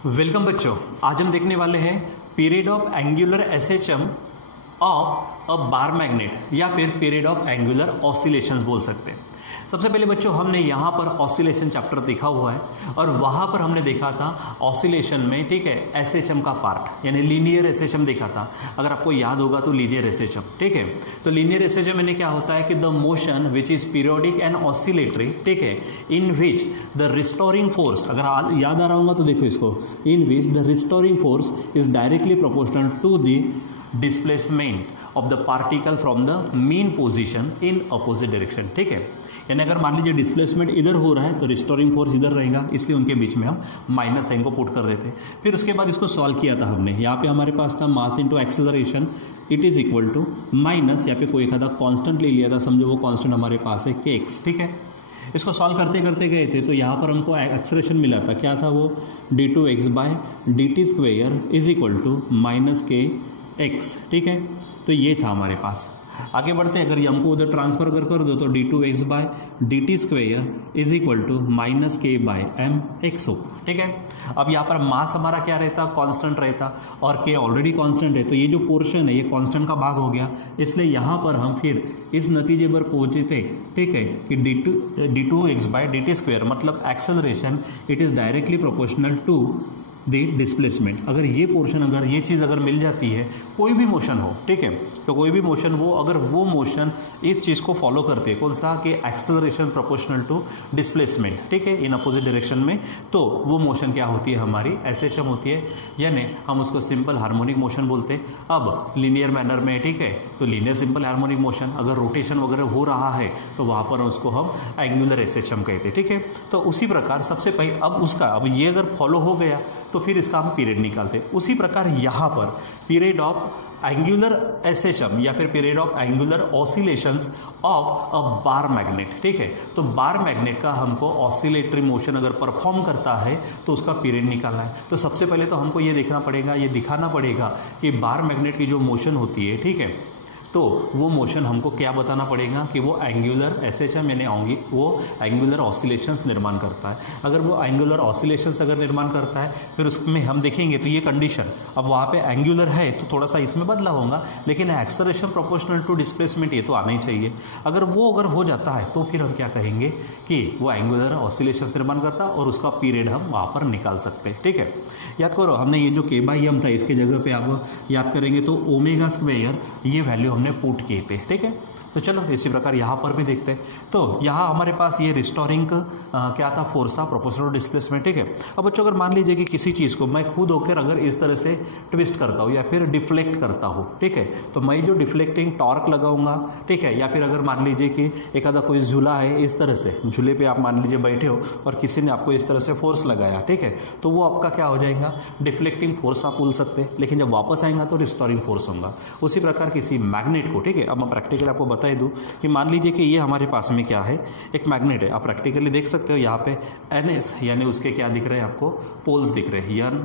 Welcome बच्चों, आज हम देखने वाले हैं period of angular SHM of a bar magnet या फिर पीरियड ऑफ एंगुलर ऑसिलेशंस बोल सकते हैं। सबसे पहले बच्चों हमने यहाँ पर ऑसिलेशन चैप्टर देखा हुआ है और वहाँ पर हमने देखा था ऑसिलेशन में, ठीक है, एसएचएम का पार्ट यानी लीनियर एसएचएम देखा था। अगर आपको याद होगा तो लीनियर एसएचएम, ठीक है। तो लीनियर एसएचएम में क्या होता है कि the motion which is periodic and oscillatory, ठीक है, in which the restoring force, अगर याद आ रहा होगा तो देखो इसको, in which the restoring force is directly proportional to the displacement of the particle from the mean position in opposite direction, ठीक है। यानी अगर मान लीजिए डिस्प्लेसमेंट इधर हो रहा है तो रिस्टोरिंग फोर्स इधर रहेगा, इसलिए उनके बीच में हम माइनस साइन को पुट कर देते। फिर उसके बाद इसको सॉल्व किया था हमने। यहाँ पे हमारे पास था mass into acceleration, it is equal to minus, यहाँ पे कोई एक आधा कॉन्स्टेंट ले लिया था, समझो वो कॉन्स्टेंट हमारे पास है के एक्स, ठीक है। इसको सॉल्व करते करते गए थे तो यहाँ पर हमको एक्सेलरेशन मिला था, क्या था वो, d2x by dt square is equal to minus K X, ठीक है। तो ये था हमारे पास। आगे बढ़ते हैं, अगर ये हमको उधर ट्रांसफर कर दो तो d2x by dt square is equal to minus K by M X हो, ठीक है। अब यहाँ पर मास हमारा क्या रहता, कांस्टेंट रहता, और के ऑलरेडी कांस्टेंट है, तो ये जो पोर्शन है ये कांस्टेंट का भाग हो गया, इसलिए यहाँ पर हम फिर इस नतीजे पर पहुंचे थे, ठीक है, कि d2x बाय dt स्क्वेयर मतलब acceleration it is directly proportional to the displacement. अगर ये पोर्शन, अगर ये चीज़ अगर मिल जाती है, कोई भी मोशन हो, ठीक है, तो कोई भी मोशन वो, अगर वो मोशन इस चीज़ को फॉलो करते हैं, कौन सा, कि एक्सेलरेशन प्रोपोर्शनल टू डिस्प्लेसमेंट, ठीक है, इन अपोजिट डायरेक्शन में, तो वो मोशन क्या होती है, हमारी एसएचएम होती है, यानी हम उसको सिंपल हार्मोनिक मोशन बोलते हैं। अब लीनियर मैनर में, ठीक है, तो लीनियर सिंपल हार्मोनिक मोशन, अगर रोटेशन वगैरह हो रहा है तो वहाँ पर उसको हम एंगुलर एसएचएम कहते हैं, ठीक है। तो उसी प्रकार सबसे पहले अब ये अगर फॉलो हो गया तो फिर इसका हम पीरियड निकालते हैं। उसी प्रकार यहाँ पर पीरियड ऑफ एंगुलर एसएचएम या फिर period of angular oscillations of a bar magnet, ठीक है। तो बार मैग्नेट का हमको ऑसिलेटरी मोशन अगर परफॉर्म करता है तो उसका पीरियड निकालना है। तो सबसे पहले तो हमको ये देखना पड़ेगा, ये दिखाना पड़ेगा कि बार मैग्नेट की जो मोशन होती है, ठीक है, तो वो मोशन हमको क्या बताना पड़ेगा कि वो एंगुलर एसएचएम यानी वो एंगुलर ऑसिलेशंस निर्माण करता है। अगर वो एंगुलर ऑसिलेशंस अगर निर्माण करता है, फिर उसमें हम देखेंगे तो ये कंडीशन, अब वहाँ पे एंगुलर है तो थोड़ा सा इसमें बदलाव होगा, लेकिन एक्सेलरेशन प्रोपोर्शनल टू डिस्प्लेसमेंट ये तो आना ही चाहिए। अगर हो जाता है तो फिर हम क्या कहेंगे कि वो एंगुलर ऑसिलेशंस निर्माण करता है और उसका पीरियड हम वहाँ पर निकाल सकते हैं, ठीक है। याद करो, हमने ये जो के बाई एम था इसके जगह पे आप याद करेंगे तो ओमेगा स्क्वेयर ये वैल्यू हमने पुट किए थे, ठीक है। तो चलो इसी प्रकार यहाँ पर भी देखते हैं। तो यहाँ हमारे पास ये रिस्टोरिंग क्या था, फोर्स था प्रोपोर्शनल टू डिस्प्लेसमेंट, ठीक है। अब बच्चों अगर मान लीजिए कि किसी चीज़ को मैं खुद होकर अगर इस तरह से ट्विस्ट करता हूँ या फिर डिफ्लेक्ट करता हूँ, ठीक है, तो मैं जो डिफ्लेक्टिंग टॉर्क लगाऊंगा, ठीक है, या फिर अगर मान लीजिए कि एक आधा कोई झूला है, इस तरह से झूले पे आप मान लीजिए बैठे हो और किसी ने आपको इस तरह से फोर्स लगाया, ठीक है, तो वो आपका क्या हो जाएगा, डिफ्लेक्टिंग फोर्स आप बोल सकते हैं, लेकिन जब वापस आएगा तो रिस्टोरिंग फोर्स होगा। उसी प्रकार किसी मैग्नेट को, ठीक है, अब मैं प्रैक्टिकली आपको बता दूं कि मान लीजिए कि ये हमारे पास में क्या है, एक मैग्नेट है, आप प्रैक्टिकली देख सकते हो यहाँ पे NS यानी उसके क्या दिख रहे हैं आपको, पोल्स दिख रहे हैं, यन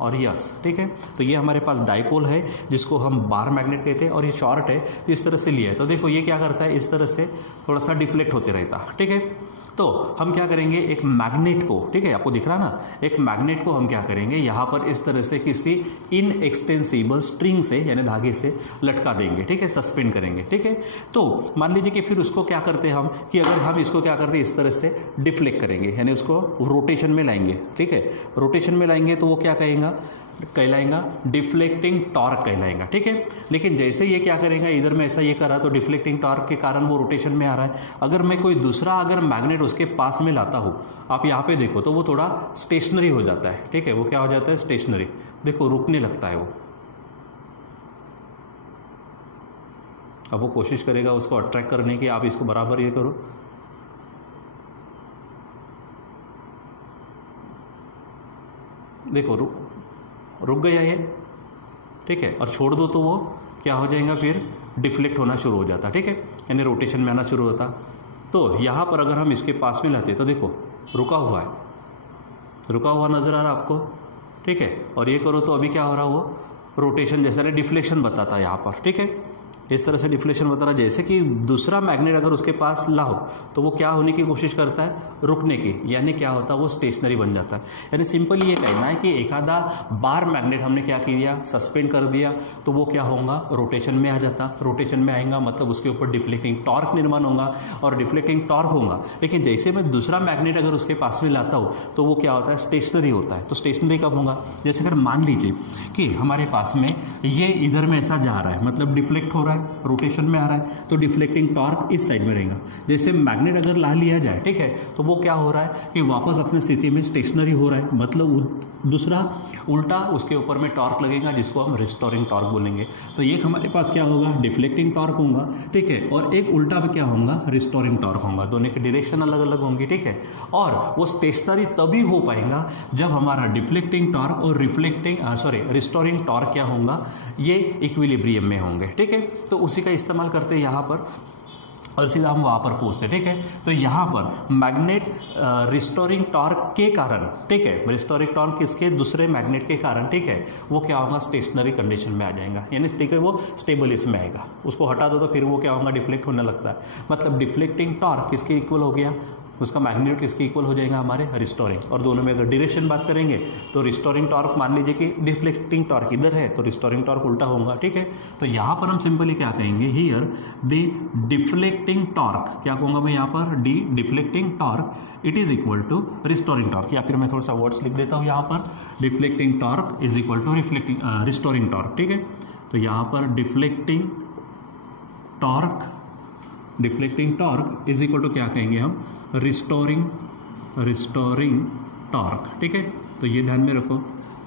और यस, ठीक है। तो ये हमारे पास डाइपोल है जिसको हम बार मैग्नेट कहते हैं और ये शॉर्ट है तो इस तरह से लिया है। तो देखो ये क्या करता है, इस तरह से थोड़ा सा डिफ्लेक्ट होते रहता, ठीक है। तो हम क्या करेंगे, एक मैग्नेट को, ठीक है, आपको दिख रहा ना, एक मैग्नेट को हम क्या करेंगे, यहाँ पर इस तरह से किसी इनएक्सटेंसिबल स्ट्रिंग से यानी धागे से लटका देंगे, ठीक है, सस्पेंड करेंगे, ठीक है। तो मान लीजिए कि फिर उसको क्या करते हैं हम, कि अगर हम इसको क्या करते हैं, इस तरह से डिफ्लेक्ट करेंगे यानी उसको रोटेशन में लाएंगे, ठीक है, रोटेशन में लाएंगे तो वो क्या कहलाएगा डिफ्लेक्टिंग टॉर्क कहलाएगा, ठीक है। लेकिन जैसे ये क्या करेगा, इधर में ऐसा ये करा तो डिफ्लेक्टिंग टॉर्क के कारण वो रोटेशन में आ रहा है। अगर मैं कोई दूसरा अगर मैग्नेट उसके पास में लाता हूँ, आप यहाँ पे देखो तो वो थोड़ा स्टेशनरी हो जाता है, ठीक है, वो क्या हो जाता है, स्टेशनरी, देखो रुकने लगता है वो। अब वो कोशिश करेगा उसको अट्रैक्ट करने की, आप इसको बराबर ये करो, देखो रुक गया ये, ठीक है, और छोड़ दो तो वो क्या हो जाएगा, फिर डिफ्लेक्ट होना शुरू हो जाता, ठीक है, यानी रोटेशन में आना शुरू होता। तो यहाँ पर अगर हम इसके पास में लाते तो देखो रुका हुआ है, रुका हुआ नज़र आ रहा आपको, ठीक है, और ये करो तो अभी क्या हो रहा है, वो रोटेशन जैसा डिफ्लेक्शन बताता है यहाँ पर, ठीक है। इस तरह से डिफ्लेक्शन बता रहा, जैसे कि दूसरा मैग्नेट अगर उसके पास लाओ तो वो क्या होने की कोशिश करता है, रुकने की, यानी क्या होता है, वो स्टेशनरी बन जाता है। यानी सिंपल ये कहना है कि एक आधा बार मैग्नेट हमने क्या किया, सस्पेंड कर दिया, तो वो क्या होगा, रोटेशन में आ जाता। रोटेशन में आएगा मतलब उसके ऊपर डिफ्लेक्टिंग टॉर्क निर्माण होगा और डिफ्लेक्टिंग टॉर्क होगा। लेकिन जैसे मैं दूसरा मैग्नेट अगर उसके पास में लाता हूँ तो वो क्या होता है, स्टेशनरी होता है। तो स्टेशनरी कब होगा, जैसे अगर मान लीजिए कि हमारे पास में ये इधर में ऐसा जा रहा है, मतलब डिफ्लेक्ट हो रहा है, रोटेशन में आ रहा है, तो डिफ्लेक्टिंग टॉर्क इस साइड में रहेगा। जैसे मैग्नेट अगर ला लिया जाए, ठीक है, तो वो क्या हो रहा है कि वापस अपनी स्थिति में स्टेशनरी हो रहा है, मतलब दूसरा उल्टा उसके ऊपर में टॉर्क लगेगा, जिसको हम रिस्टोरिंग टॉर्क बोलेंगे। तो एक हमारे पास क्या होगा, डिफ्लेक्टिंग टॉर्क होगा, ठीक है, और एक उल्टा पे क्या होगा, रिस्टोरिंग टॉर्क होगा। दोनों की डायरेक्शन अलग अलग होंगी, ठीक है। और वो स्टेशनरी तभी हो पाएगा जब हमारा डिफ्लेक्टिंग टॉर्क और रिस्टोरिंग टॉर्क क्या होगा, ये इक्विलिब्रियम में होंगे, ठीक है। तो उसी का इस्तेमाल करते हैं यहाँ पर और सीधा हम वहाँ पर पहुँचते, ठीक है। तो यहाँ पर मैग्नेट रिस्टोरिंग टॉर्क के कारण, ठीक है, रिस्टोरिंग टॉर्क किसके, दूसरे मैग्नेट के कारण, ठीक है, वो क्या होगा, स्टेशनरी कंडीशन में आ जाएगा, यानी ठीक है, वो स्टेबल इसमें आएगा। उसको हटा दो तो फिर वो क्या होगा, डिफ्लेक्ट होने लगता है। मतलब डिफ्लेक्टिंग टॉर्क किसके इक्वल हो गया, उसका मैग्नीट्यूड किसके इक्वल हो जाएगा, हमारे रिस्टोरिंग। और दोनों में अगर डायरेक्शन बात करेंगे तो रिस्टोरिंग टॉर्क मान लीजिए कि डिफ्लेक्टिंग टॉर्क इधर है तो रिस्टोरिंग टॉर्क उल्टा होगा, ठीक है। तो यहाँ पर हम सिंपली क्या कहेंगे, हियर द डिफ्लेक्टिंग टॉर्क, क्या कहूँगा मैं यहाँ पर, deflecting torque it is equal to restoring torque, या फिर मैं थोड़ा सा वर्ड्स लिख देता हूँ यहाँ पर, deflecting torque is equal to restoring torque, ठीक है। तो यहाँ पर deflecting torque is equal to क्या कहेंगे हम, रिस्टोरिंग टॉर्क, ठीक है। तो ये ध्यान में रखो,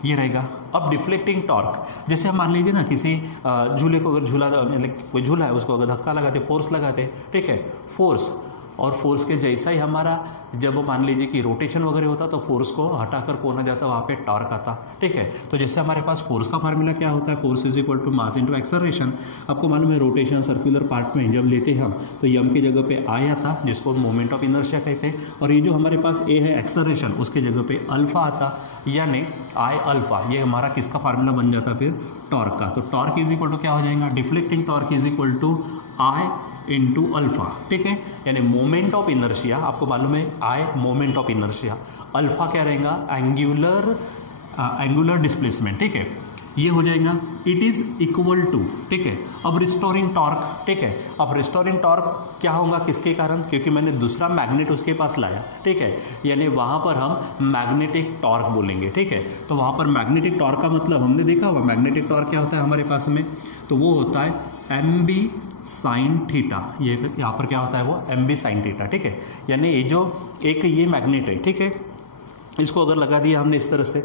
ये रहेगा। अब डिफ्लेक्टिंग टॉर्क, जैसे हम मान लीजिए ना किसी झूले को अगर कोई झूला है उसको अगर धक्का लगाते, फोर्स लगाते, ठीक है, फोर्स के जैसा ही हमारा जब मान लीजिए कि रोटेशन वगैरह होता तो फोर्स को हटाकर कौन आ जाता, वहाँ पे टॉर्क आता, ठीक है। तो जैसे हमारे पास फोर्स का फार्मूला क्या होता है, force is equal to mass into acceleration. आपको मालूम है रोटेशन सर्कुलर पार्ट में जब लेते हैं हम तो यम की जगह पे आई आता, जिसको मोमेंट ऑफ इनर्शिया कहते हैं, और ये जो हमारे पास ए है एक्सेलरेशन, उसके जगह पे अल्फा आता, यानी आई अल्फा, ये हमारा किसका फार्मूला बन जाता फिर, टॉर्क का। तो टॉर्क इज इक्वल टू क्या हो जाएगा, deflecting torque is equal to I into alpha, ठीक है। यानी मोमेंट ऑफ इनर्शिया, आपको मालूम है I moment of inertia, alpha क्या रहेगा, एंगुलर डिस्प्लेसमेंट, ठीक है, ये हो जाएगा, इट इज इक्वल टू, ठीक है। अब रिस्टोरिंग टॉर्क, ठीक है, अब रिस्टोरिंग टॉर्क क्या होगा, किसके कारण, क्योंकि मैंने दूसरा मैग्नेट उसके पास लाया, ठीक है, यानी वहाँ पर हम मैग्नेटिक टॉर्क बोलेंगे, ठीक है। तो वहाँ पर मैग्नेटिक टॉर्क का मतलब हमने देखा हुआ, मैग्नेटिक टॉर्क क्या होता है हमारे पास में, तो वो होता है एम बी साइन थीटा, ये यहाँ पर क्या होता है, वो एम बी साइन थीटा, ठीक है। यानी ये जो एक ये मैग्नेट है, ठीक है, इसको अगर लगा दिया हमने इस तरह से,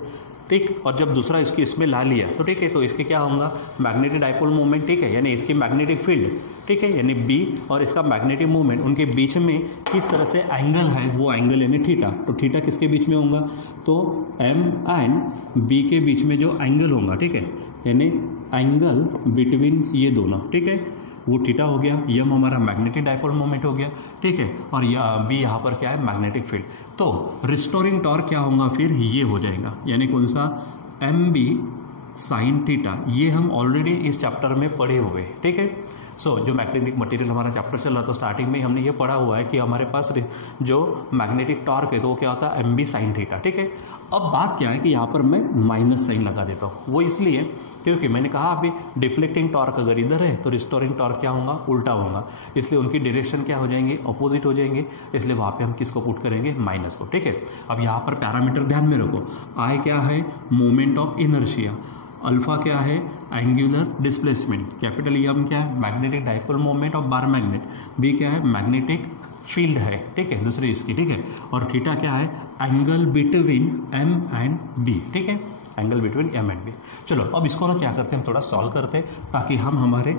ठीक, और जब दूसरा इसकी इसमें ला लिया तो ठीक है, तो इसके क्या होगा, मैग्नेटिक डाइपोल मोमेंट, ठीक है, यानी इसकी मैग्नेटिक फील्ड, ठीक है, यानी बी और इसका मैग्नेटिक मोमेंट, उनके बीच में किस तरह से एंगल है, वो एंगल यानी थीटा। तो थीटा किसके बीच में होगा, तो एम एंड बी के बीच में जो एंगल होगा, ठीक है, यानी एंगल बिटवीन ये दोनों, ठीक है, वो थीटा हो गया। यम हमारा मैग्नेटिक डाइपोल मोमेंट हो गया, ठीक है, और बी यहाँ पर क्या है, मैग्नेटिक फील्ड। तो रिस्टोरिंग टॉर्क क्या होगा फिर, ये हो जाएगा, यानी कौन सा, एम बी साइन थीटा। ये हम ऑलरेडी इस चैप्टर में पढ़े हुए, ठीक है। सो जो मैग्नेटिक मटेरियल हमारा चैप्टर चल रहा था, स्टार्टिंग में हमने ये पढ़ा हुआ है कि हमारे पास जो मैग्नेटिक टॉर्क है तो वो क्या होता है, एम बी साइन थीटा, ठीक है। अब बात क्या है कि यहाँ पर मैं माइनस साइन लगा देता हूँ, वो इसलिए क्योंकि मैंने कहा अभी डिफ्लेक्टिंग टॉर्क अगर इधर है तो रिस्टोरिंग टॉर्क क्या होगा, उल्टा होगा, इसलिए उनकी डायरेक्शन क्या हो जाएंगे, अपोजिट हो जाएंगे, इसलिए वहाँ पे हम किसको पुट करेंगे, माइनस को, ठीक है। अब यहाँ पर पैरामीटर ध्यान में रखो, आई क्या है, मोमेंट ऑफ इनर्शिया, अल्फा क्या है, एंगुलर डिस्प्लेसमेंट, कैपिटल एम क्या है, magnetic dipole moment of bar magnet, B क्या है, मैग्नेटिक फील्ड है, ठीक है, दूसरी इसकी, ठीक है, और थीटा क्या है, angle between M and B, ठीक है, angle between M and B. चलो अब इसको ना क्या करते हैं, हम थोड़ा सॉल्व करते हैं ताकि हम हमारे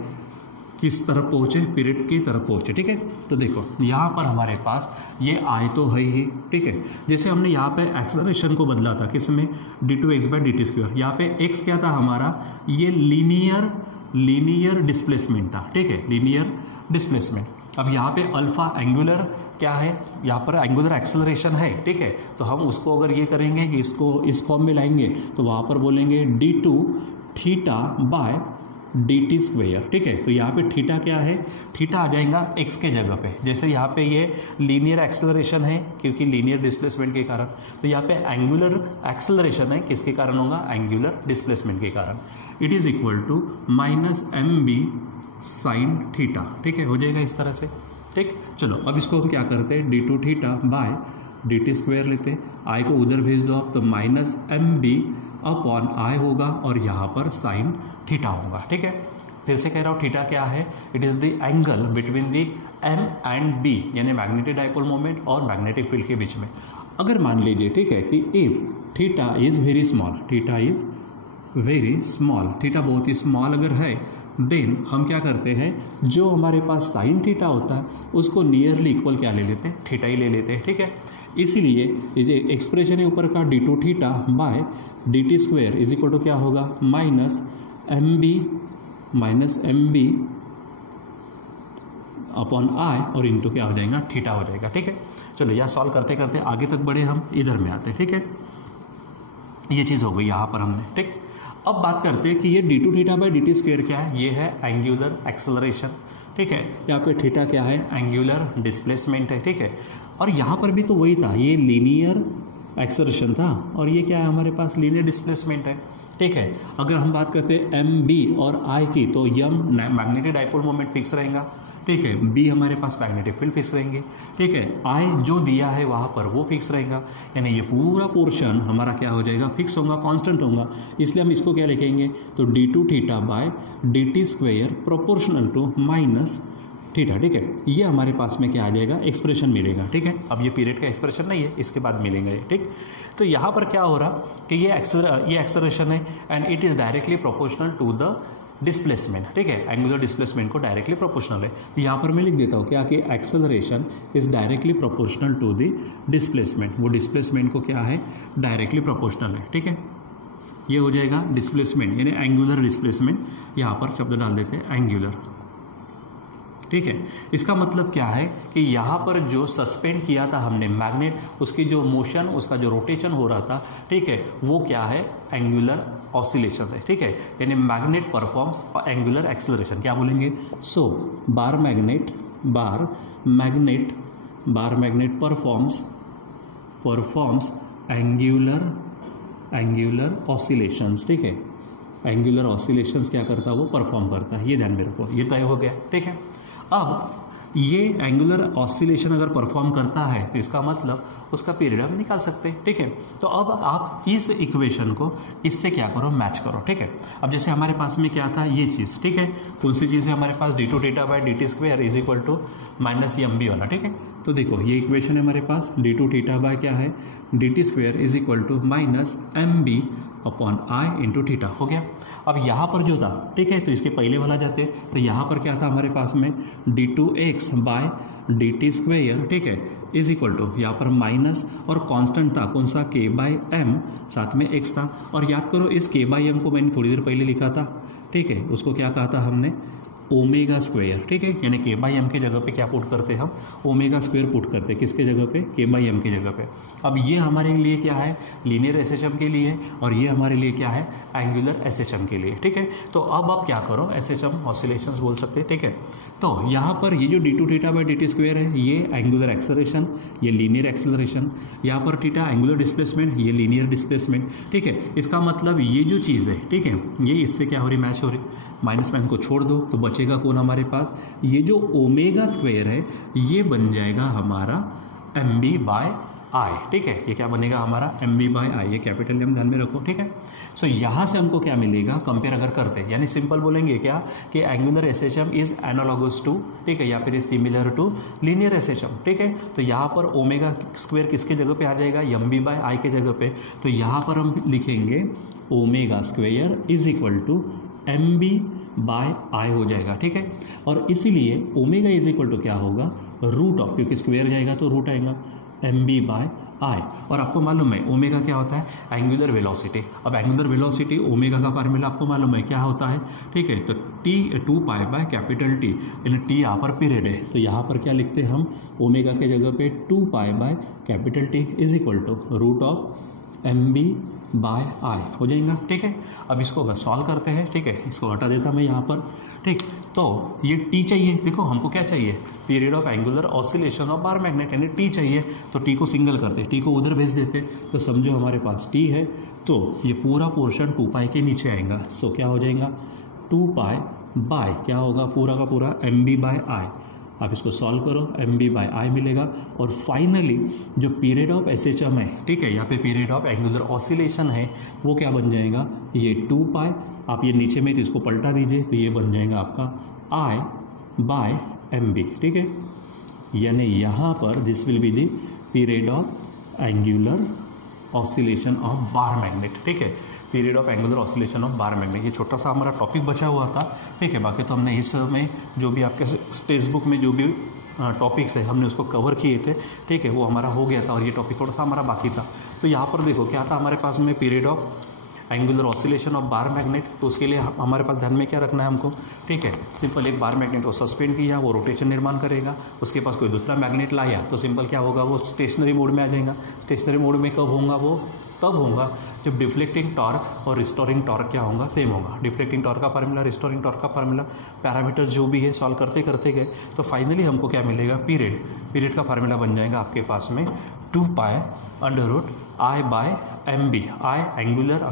किस तरफ पहुँचे, पीरियड की तरफ पहुँचे, ठीक है। तो देखो यहाँ पर हमारे पास ये आई तो है ही, ठीक है, जैसे हमने यहाँ पे एक्सेलरेशन को बदला था किस में, d2x/dt², यहाँ पे x क्या था हमारा, ये लीनियर डिस्प्लेसमेंट था, ठीक है, लीनियर डिस्प्लेसमेंट। अब यहाँ पे अल्फा एंगुलर क्या है, यहाँ पर एंगुलर एक्सेलरेशन है, ठीक है, तो हम उसको अगर ये करेंगे, इसको इस फॉर्म में लाएंगे तो वहाँ पर बोलेंगे d2 theta by D T square, ठीक है। तो यहाँ पे थीटा क्या है, थीटा आ जाएगा एक्स के जगह पे। जैसे यहाँ पे ये लीनियर एक्सेलरेशन है क्योंकि लीनियर डिस्प्लेसमेंट के कारण, तो यहाँ पे एंगुलर एक्सेलरेशन है किसके कारण होगा, एंगुलर डिस्प्लेसमेंट के कारण। It is equal to minus M B sine theta, ठीक है, हो जाएगा इस तरह से, ठीक। चलो अब इसको हम क्या करते हैं, D two theta by D T square लेते हैं, आई को उधर भेज दो आप, तो minus M B upon I होगा और यहाँ पर साइन थीटा होगा, ठीक है। फिर से कह रहा हूँ थीटा क्या है, it is the angle between the M and B, यानी मैग्नेटिक डाइपोल मोमेंट और मैग्नेटिक फील्ड के बीच में। अगर मान लीजिए, ठीक है, कि if theta is very small, theta is very small, theta बहुत ही स्मॉल अगर है, देन हम क्या करते हैं, जो हमारे पास साइन थीटा होता है उसको नियरली इक्वल क्या ले लेते हैं, थीटा ही ले लेते हैं, ठीक है। इसीलिए ये एक्सप्रेशन है ऊपर का D two theta by D T square is equal to क्या होगा, minus M B upon I और इंटू क्या हो जाएगा, थीटा हो जाएगा, ठीक है। चलो यह सॉल्व करते करते आगे तक बढ़े, हम इधर में आते हैं, ठीक है। ये चीज़ हो गई यहाँ पर हमने, ठीक। अब बात करते हैं कि ये D two theta by D T square क्या है, ये है एंगुलर एक्सेलरेशन, ठीक है। यहाँ पे थीटा क्या है, एंगुलर डिस्प्लेसमेंट है, ठीक है। और यहाँ पर भी तो वही था, ये लीनियर एक्सेलरेशन था और ये क्या है हमारे पास, लीनियर डिस्प्लेसमेंट है, ठीक है। अगर हम बात करते हैं एम बी और आई की, तो यम मैग्नेटिक डाइपोल मोमेंट फिक्स रहेगा, ठीक है। बी हमारे पास मैग्नेटिक फील्ड फिक्स रहेंगे, ठीक है। आई जो दिया है वहाँ पर वो फिक्स रहेगा, यानी ये पूरा पोर्शन हमारा क्या हो जाएगा, फिक्स होगा, कांस्टेंट होगा। इसलिए हम इसको क्या लिखेंगे, तो D two theta by D T square proportional to minus theta, ठीक है। ये हमारे पास में क्या आ जाएगा, एक्सप्रेशन मिलेगा, ठीक है। अब ये पीरियड का एक्सप्रेशन नहीं है, इसके बाद मिलेंगे ये, ठीक। तो यहाँ पर क्या हो रहा कि ये एक्सेलरेशन है and it is directly proportional to the displacement, ठीक है। एंगुलर डिस्प्लेसमेंट को डायरेक्टली प्रोपोर्शनल है। तो यहाँ पर मैं लिख देता हूँ क्या कि acceleration is directly proportional to the displacement, वो डिस्प्लेसमेंट को क्या है, डायरेक्टली प्रोपोर्शनल है, ठीक है। ये हो जाएगा डिस्प्लेसमेंट यानी एंगुलर डिस्प्लेसमेंट, यहाँ पर शब्द डाल देते हैं एंगुलर, ठीक है। इसका मतलब क्या है कि यहाँ पर जो सस्पेंड किया था हमने मैग्नेट, उसकी जो मोशन, उसका जो रोटेशन हो रहा था, ठीक है, वो क्या है, एंगुलर ऑसिलेशन है, ठीक है। यानी मैग्नेट परफॉर्म्स एंगुलर एक्सेलरेशन, क्या बोलेंगे, so bar magnet performs angular oscillations, ठीक है। एंगुलर ऑसिलेशंस क्या करता है, वो परफॉर्म करता है, ये ध्यान में रखो, ये तय हो गया, ठीक है। अब ये एंगुलर ऑसिलेशन अगर परफॉर्म करता है तो इसका मतलब उसका पीरियड हम निकाल सकते हैं, ठीक है। तो अब आप इस इक्वेशन को इससे क्या करो, मैच करो, ठीक है। अब जैसे हमारे पास में क्या था, ये चीज़, ठीक है, कौन सी चीज़ है हमारे पास, D two theta by D T square is equal to minus M B वाला, ठीक है। तो देखो ये इक्वेशन है हमारे पास, डी टू थीटा बाय क्या है, D T square is equal to minus M B upon I into theta हो गया। अब यहाँ पर जो था, ठीक है, तो इसके पहले वाला जाते, तो यहाँ पर क्या था हमारे पास में, D two X by D T square, ठीक है, इज इक्वल टू यहाँ पर माइनस और कांस्टेंट था कौन सा, के बाई एम, साथ में एक्स था। और याद करो इस के बाई एम को मैंने थोड़ी देर पहले लिखा था, ठीक है, उसको क्या कहा था हमने, ओमेगा स्क्वायर, ठीक है। यानी के बाई एम के जगह पे क्या पुट करते हैं हम, ओमेगा स्क्वायर पुट करते हैं, किसके जगह पे, के बाई एम की जगह पे। अब ये हमारे लिए क्या है, लीनियर एसएचएम के लिए, और ये हमारे लिए क्या है, एंगुलर एसएचएम के लिए, ठीक है। तो अब आप क्या करो, एसएचएम ऑसिलेशंस बोल सकते हैं, ठीक है। तो यहाँ पर ये जो D two theta by D T square है, ये एंगुलर एक्सेलरेशन, ये लीनियर एक्सेलरेशन, यहाँ पर थीटा एंगुलर डिस्प्लेसमेंट, ये लीनियर डिस्प्लेसमेंट, ठीक है। इसका मतलब ये जो चीज़ है, ठीक है, ये इससे क्या हो रही, मैच हो रही, माइनस में को छोड़ दो तो बचेगा कौन हमारे पास, ये जो ओमेगा स्क्वायर है ये बन जाएगा हमारा एम बी बाय आई, ठीक है। ये क्या बनेगा हमारा एम बी बाय आई, ये कैपिटल एम ध्यान में रखो, ठीक है। सो यहाँ से हमको क्या मिलेगा, कंपेयर अगर करते हैं, यानी सिंपल बोलेंगे क्या कि angular SHM is analogous to, ठीक है, या फिर सिमिलर टू लीनियर एसएचएम, ठीक है। तो यहाँ पर ओमेगा स्क्वायर किसके जगह पे आ जाएगा, एम बी बाय आई के जगह पे। तो यहाँ पर हम लिखेंगे omega square is equal to M B by I हो जाएगा, ठीक है। और इसीलिए ओमेगा इज इक्वल टू क्या होगा, रूट ऑफ, क्योंकि स्क्वायर जाएगा तो रूट आएगा, एम बी बाय आई। और आपको मालूम है ओमेगा क्या होता है, एंगुलर वेलोसिटी। अब एंगुलर वेलोसिटी ओमेगा का फार्मूला आपको मालूम है क्या होता है, ठीक है। तो T 2 pi by capital T, यानी टी यहाँ पर पीरियड है, तो यहाँ पर क्या लिखते हैं हम, ओमेगा के जगह पे 2 pi by capital T is equal to root of M B by I हो जाएगा। ठीक है, अब इसको अगर सॉल्व करते हैं, ठीक है, इसको हटा देता मैं यहाँ पर। ठीक, तो ये टी चाहिए, देखो हमको क्या चाहिए, period of angular oscillation of bar magnet, यानी टी चाहिए। तो टी को सिंगल करते, टी को उधर भेज देते, तो समझो हमारे पास टी है, तो ये पूरा पोर्शन 2 पाई के नीचे आएगा। सो क्या हो जाएगा, 2 पाई बाय क्या होगा, पूरा का पूरा एम बी बाय आई। आप इसको सॉल्व करो, एम बी बाय आई मिलेगा। और फाइनली जो period of S H M है, ठीक है, यहाँ पे पीरियड ऑफ एंगुलर ऑसिलेशन है, वो क्या बन जाएगा, ये 2 पाई, आप ये नीचे में तो इसको पलटा दीजिए, तो ये बन जाएगा आपका आई बाय एम बी। ठीक है, यानी यहाँ पर this will be the period of angular oscillation of bar magnet. ठीक है, period of angular oscillation of bar magnet, ये छोटा सा हमारा टॉपिक बचा हुआ था। ठीक है, बाकी तो हमने इस में जो भी आपके टेक्स्ट बुक में जो भी टॉपिक्स है हमने उसको कवर किए थे। ठीक है, वो हमारा हो गया था और ये टॉपिक थोड़ा सा हमारा बाकी था। तो यहाँ पर देखो क्या था हमारे पास में, period of angular oscillation of bar magnet. तो उसके लिए हमारे पास ध्यान में क्या रखना है हमको, ठीक है, सिंपल एक बार मैग्नेट को सस्पेंड किया, वो रोटेशन निर्माण करेगा, उसके पास कोई दूसरा मैग्नेट लाया तो सिंपल क्या होगा, वो स्टेशनरी मोड में आ जाएगा। स्टेशनरी मोड में कब होगा, वो तब होगा जब डिफ्लेक्टिंग टॉर्क और रिस्टोरिंग टॉर्क क्या होगा, सेम होगा। डिफ्लेक्टिंग टॉर्क का फार्मूला, रिस्टोरिंग टॉर्क का फार्मूला, पैरामीटर जो भी है सॉल्व करते करते गए, तो फाइनली हमको क्या मिलेगा, पीरियड का फार्मूला बन जाएगा आपके पास में 2 pi under root I by M B. I angular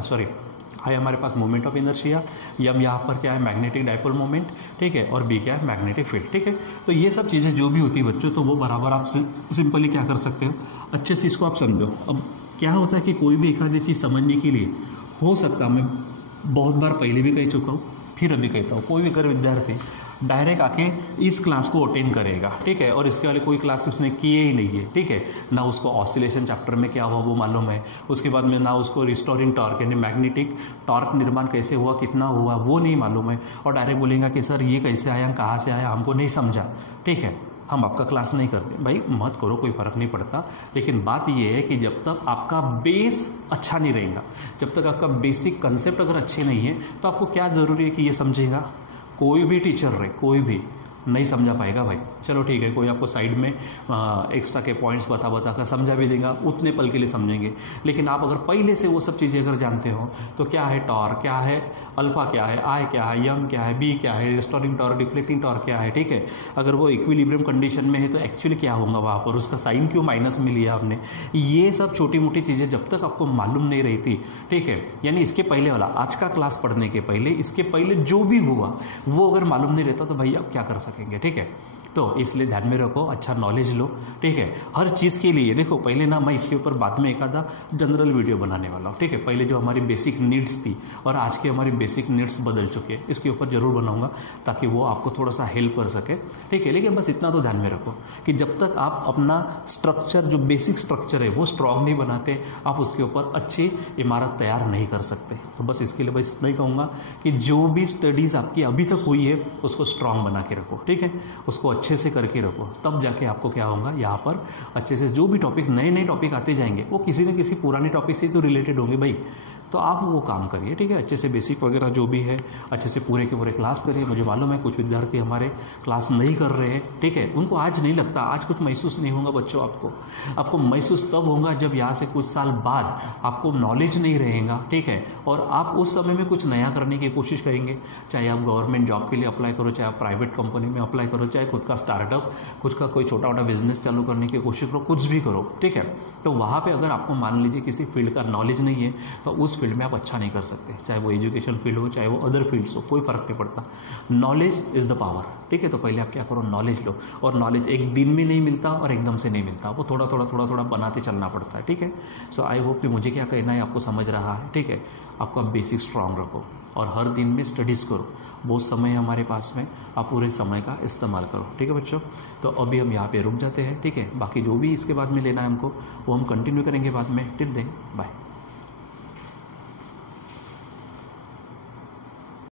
I हमारे पास मोमेंट ऑफ इनर्शिया, एम यहाँ पर क्या है मैग्नेटिक डाइपोल मोमेंट, ठीक है, और बी क्या है मैग्नेटिक फील्ड। ठीक है, तो ये सब चीज़ें जो भी होती है बच्चों, तो वो बराबर आप सिंपली क्या कर सकते हो, अच्छे से इसको आप समझो। अब क्या होता है कि कोई भी एक आधी चीज़ समझने के लिए हो सकता, मैं बहुत बार पहले भी कह चुका हूँ, फिर अभी कहता हूँ, कोई भी अगर विद्यार्थी डायरेक्ट आके इस क्लास को अटेंड करेगा, ठीक है, और इसके वाले कोई क्लास उसने किए ही नहीं है, ठीक है, ना उसको ऑसिलेशन चैप्टर में क्या हुआ वो मालूम है, उसके बाद में ना उसको रिस्टोरिंग टॉर्क यानी मैग्नेटिक टॉर्क निर्माण कैसे हुआ, कितना हुआ वो नहीं मालूम है, और डायरेक्ट बोलेगा कि सर ये कैसे आया, कहाँ से आया, हमको नहीं समझा, ठीक है, हम आपका क्लास नहीं करते। भाई मत करो, कोई फ़र्क नहीं पड़ता, लेकिन बात ये है कि जब तक आपका बेस अच्छा नहीं रहेगा, जब तक आपका बेसिक कंसेप्ट अगर अच्छे नहीं है, तो आपको क्या ज़रूरी है कि ये समझेगा, कोई भी टीचर रहे, कोई भी नहीं समझा पाएगा भाई। चलो ठीक है, कोई आपको साइड में एक्स्ट्रा के पॉइंट्स बता कर समझा भी देगा, उतने पल के लिए समझेंगे, लेकिन आप अगर पहले से वो सब चीज़ें अगर जानते हो, तो क्या है टॉर्क, क्या है अल्फा, क्या है आई, क्या है यम, क्या है बी, क्या है रिस्टोरिंग टॉर्क, डिफ्लेक्टिंग टॉर्क क्या है, ठीक है, अगर वो इक्विलिब्रियम कंडीशन में है तो एक्चुअली क्या होगा वहाँ पर, उसका साइन क्यों माइनस में लिया आपने, ये सब छोटी मोटी चीज़ें जब तक आपको मालूम नहीं रहती, ठीक है, यानी इसके पहले वाला आज का क्लास पढ़ने के पहले, इसके पहले जो भी हुआ वो अगर मालूम नहीं रहता तो भाई आप क्या कर सकेंगे, ठीक है। तो इसलिए ध्यान में रखो, अच्छा नॉलेज लो, ठीक है, हर चीज़ के लिए। देखो पहले ना मैं इसके ऊपर बाद में एक आधा जनरल वीडियो बनाने वाला हूँ, ठीक है, पहले जो हमारी बेसिक नीड्स थी और आज की हमारी बेसिक नीड्स बदल चुके हैं, इसके ऊपर जरूर बनाऊंगा ताकि वो आपको थोड़ा सा हेल्प कर सके, ठीक है। लेकिन बस इतना तो ध्यान में रखो कि जब तक आप अपना स्ट्रक्चर जो बेसिक स्ट्रक्चर है वो स्ट्रॉन्ग नहीं बनाते, आप उसके ऊपर अच्छी इमारत तैयार नहीं कर सकते। तो बस इसके लिए बस इतना ही कहूँगा कि जो भी स्टडीज़ आपकी अभी तक हुई है उसको स्ट्रॉन्ग बना के रखो, ठीक है, उसको अच्छे से करके रखो, तब जाके आपको क्या होगा, यहाँ पर अच्छे से जो भी टॉपिक नए टॉपिक आते जाएंगे वो किसी न किसी पुराने टॉपिक से तो रिलेटेड होंगे भाई, तो आप वो काम करिए, ठीक है, अच्छे से बेसिक वगैरह जो भी है अच्छे से पूरे के पूरे क्लास करिए। मुझे मालूम है कुछ विद्यार्थी हमारे क्लास नहीं कर रहे हैं, ठीक है, उनको आज नहीं लगता, आज कुछ महसूस नहीं होगा बच्चों, आपको महसूस तब होगा जब यहाँ से कुछ साल बाद आपको नॉलेज नहीं रहेगा, ठीक है, और आप उस समय में कुछ नया करने की कोशिश करेंगे, चाहे आप गवर्नमेंट जॉब के लिए अप्लाई करो, चाहे आप प्राइवेट कंपनी में अप्लाई करो, चाहे खुद का स्टार्टअप, खुद का कोई छोटा मोटा बिजनेस चालू करने की कोशिश करो, कुछ भी करो, ठीक है। तो वहाँ पर अगर आपको मान लीजिए किसी फील्ड का नॉलेज नहीं है तो उस फील्ड में आप अच्छा नहीं कर सकते, चाहे वो एजुकेशन फील्ड हो चाहे वो अदर फील्ड्स हो, कोई फर्क नहीं पड़ता। नॉलेज इज़ द पावर, ठीक है, तो पहले आप क्या करो, नॉलेज लो, और नॉलेज एक दिन में नहीं मिलता और एकदम से नहीं मिलता, वो थोड़ा थोड़ा बनाते चलना पड़ता है, ठीक है। सो आई होप कि मुझे क्या कहना है आपको समझ रहा है, ठीक है। आपका बेसिक स्ट्रांग रखो और हर दिन में स्टडीज़ करो, बहुत समय हमारे पास में, आप पूरे समय का इस्तेमाल करो, ठीक है बच्चों। तो अभी हम यहाँ पे रुक जाते हैं, ठीक है, बाकी जो भी इसके बाद में लेना है हमको वो हम कंटिन्यू करेंगे बाद में। Till then bye.